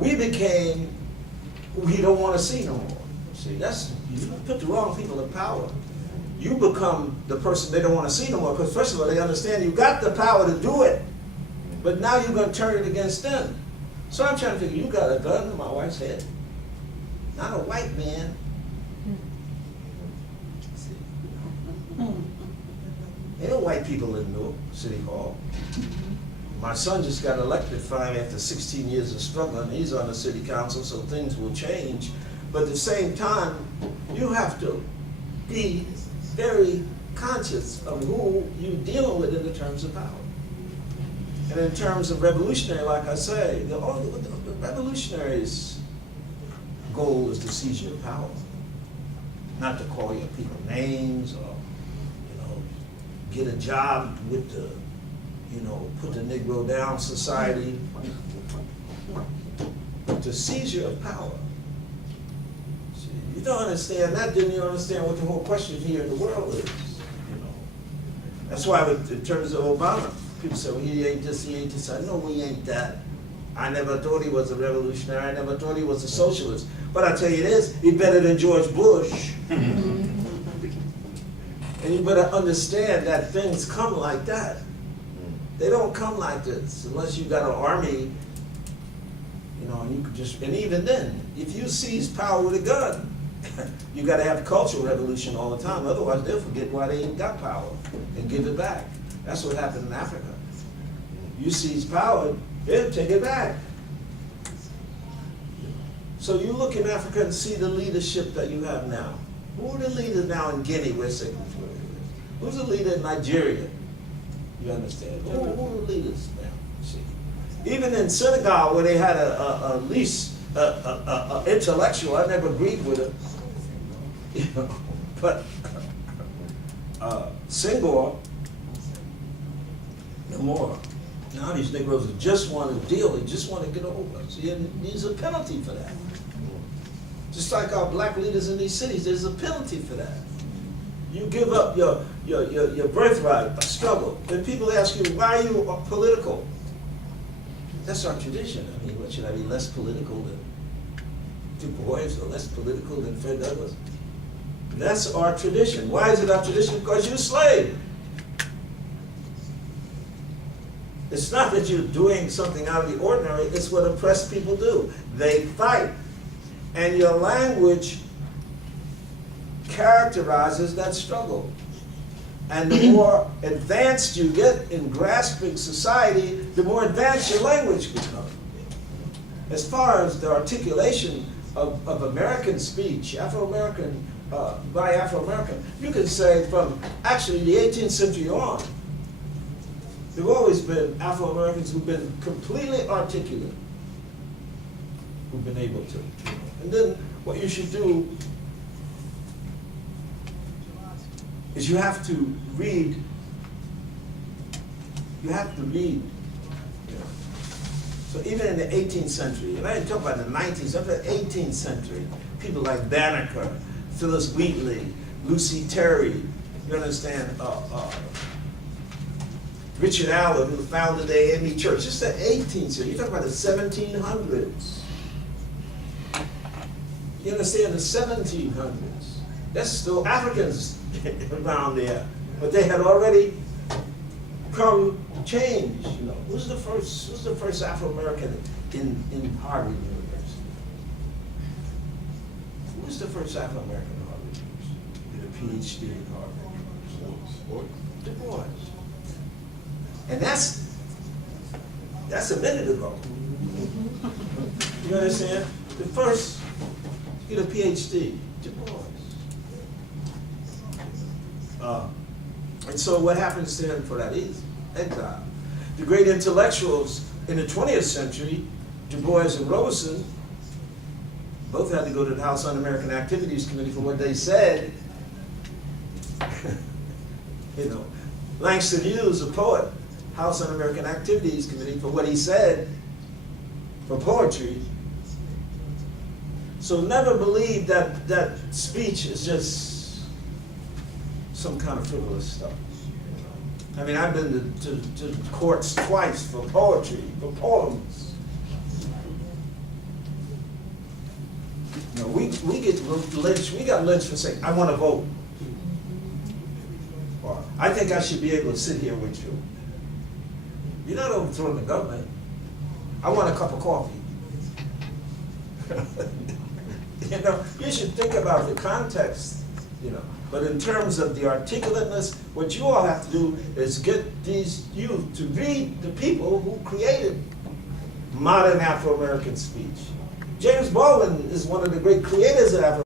we became, we don't want to see no more. See, that's, you put the wrong people in power. You become the person they don't want to see no more, because first of all, they understand you got the power to do it, but now you're going to turn it against them. So I'm trying to figure, you got a gun to my wife's head? Not a white man. Ain't no white people in Newark City Hall. My son just got elected finally after 16 years of struggling. He's on the city council, so things will change. But at the same time, you have to be very conscious of who you're dealing with in the terms of power. And in terms of revolutionary, like I say, the revolutionary's goal is to seize your power, not to call your people names or, get a job with the, put the Negro down society, but to seizure of power. See, you don't understand that, then you understand what the whole question here in the world is. That's why in terms of Obama, people say, well, he ain't this, he ain't this. I know he ain't that. I never thought he was a revolutionary. I never thought he was a socialist. But I tell you this, he's better than George Bush. And you better understand that things come like that. They don't come like this unless you got an army, and you could just, and even then, if you seize power with a gun, you got to have cultural revolution all the time. Otherwise, they'll forget why they ain't got power and give it back. That's what happened in Africa. You seize power, they'll take it back. So you look in Africa and see the leadership that you have now. Who are the leaders now in Guinea, West Africa? Who's the leader in Nigeria? You understand? Who are the leaders now? See, even in Senegal, where they had a intellectual, I never agreed with him, but Senghor, no more. Now these Negroes just want to deal, they just want to get over. See, and there's a penalty for that. Just like our black leaders in these cities, there's a penalty for that. You give up your birthright, a struggle. When people ask you, why are you political? That's our tradition. I mean, what, should I be less political than Du Bois or less political than Fred Douglass? That's our tradition. Why is it our tradition? Because you're a slave. It's not that you're doing something out of the ordinary, it's what oppressed people do. They fight. And your language characterizes that struggle. And the more advanced you get in grasping society, the more advanced your language becomes. As far as the articulation of American speech, Afro-American, by Afro-American, you can say from actually the 18th century on, there have always been Afro-Americans who've been completely articulate, who've been able to. And then what you should do is you have to read. So even in the 18th century, and I didn't talk about the 19th century, the 18th century, people like Banneker, Phyllis Wheatley, Lucy Terry, you understand, Richard Allen, who founded the AME Church. It's the 18th century. You're talking about the 1700s. You understand, the 1700s. That's still Africans around there, but they had already come change. Who's the first Afro-American in Harvard University? Who was the first Afro-American in Harvard University? Did a PhD in Harvard? Du Bois. And that's a minute ago. You understand? The first, get a PhD, Du Bois. And so what happens then for that is exile. The great intellectuals in the 20th century, Du Bois and Robeson, both had to go to the House Un-American Activities Committee for what they said. Langston Hughes, a poet, House Un-American Activities Committee for what he said for poetry. So never believe that speech is just some kind of frivolous stuff. I mean, I've been to courts twice for poetry, for poems. we get lynched, we got lynched for saying, I want to vote. Or, I think I should be able to sit here with you. You're not overthrowing the government. I want a cup of coffee. You know, you should think about the context, you know. But in terms of the articulateness, what you all have to do is get these youth to read the people who created modern Afro-American speech. James Baldwin is one of the great creators of Afro